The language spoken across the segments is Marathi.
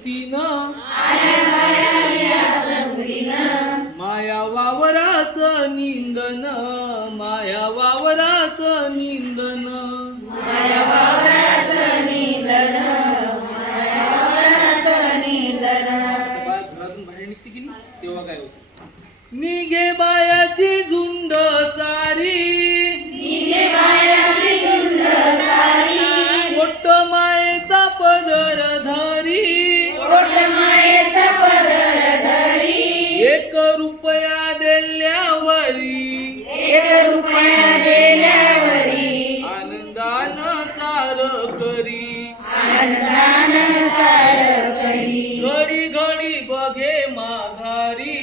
संगतीनं माया वावराचं निंदन माया वावराचं निंदन घरातून बाहेर निघते की नाही तेव्हा काय होतं निघे बायाची झुंड सारी मोठ मायेचा पदर धरी एक रुपया दिल्यावरी आनंदानं सार करी घडी घडी बघे माघारी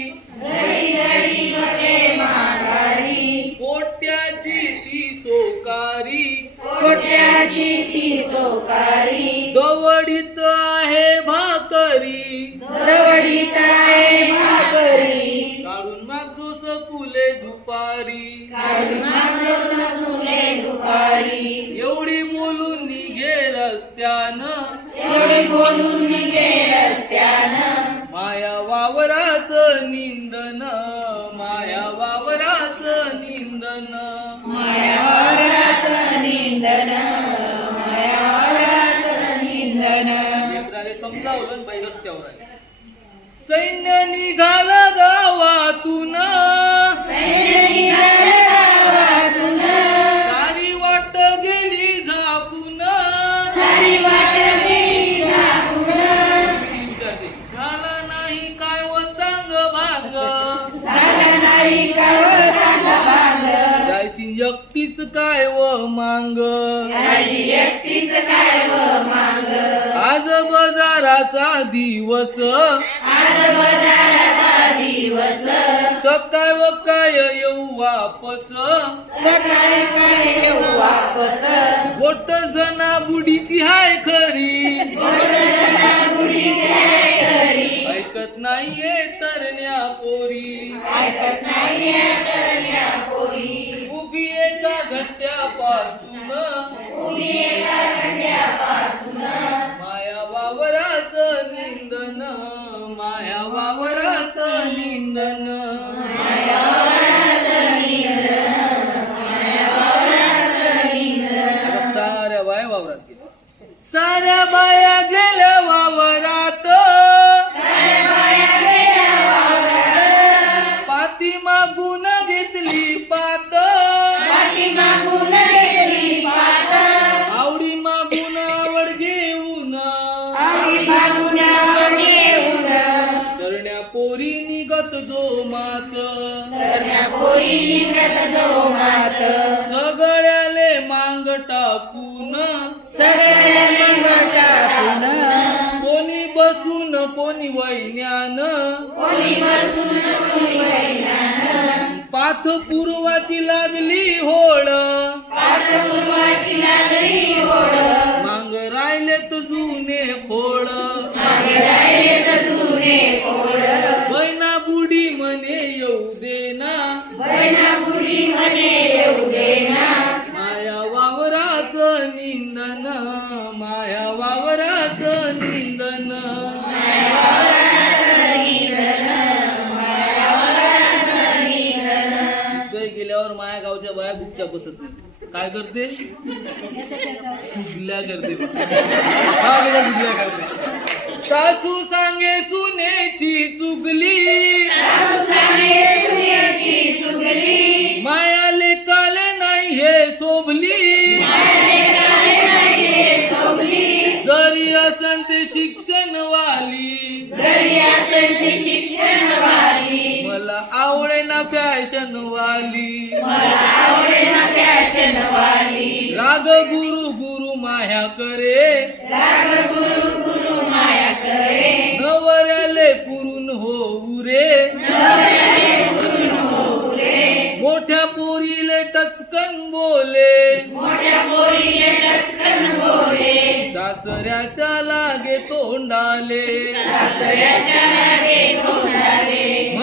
पोट्याची ती सोकारी दवडीत आहे भाकरी काढून मागतो सकुले दुपारी एवढी बोलून निघे रस्त्यानं माया वावराचं निंदन माया वावराचं निंदन लेकराले समजावलं बाई रस्त्यावर आले सैन्य निघाल गावातून सारी वाट गेली झाकून विचारते झाला नाही काय व चांग भाग जायशी एकटीच काय व मांग आज बाजाराचा दिवस सकाळ व काय येऊ वापस गोट जना बुडीची हाय खरी ऐकत नाहीये तरण्या पोरी उभी एका घंट्यापासून माया वावराचं निंदन माया वावराचं निंदन साऱ्या बाया वावरात गेल्या साऱ्या बाया गेल्या वावरात पाती मागून घेतली पात आवडी मागून आवड घेऊन करण्या पोरी निघत जो मात सगळ्याले मांग टाकून कोणी बसून कोणी वैन्यान पाथ पूर्वाची लागली होळ मांग राहिलेत जुने खोड बैना बुडी म्हणे येऊ देना माया वावराचं निंदन माया वावराचं निंदन गेल्यावर माया गावच्या बाया गुपच्या बसत नाही काय करते सुगल्या करते सुगल्या करते सासू सांगे सुनेची चुगली माया लेकाले नाही हे सोबली जरी असन ते शिक्षण वाली मला आवडे ना फॅशन वाली राग गुरु गुरु माया करे नवऱ्याले पुरून होऊ रे मोठ्या पोरीले टचकन बोले सासऱ्याच्या लागे तोंडाले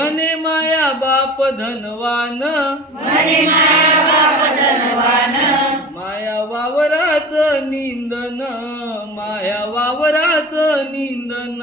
म्हणे माया बाप धनवान माया वावराच निंदन माया वावराच निंदन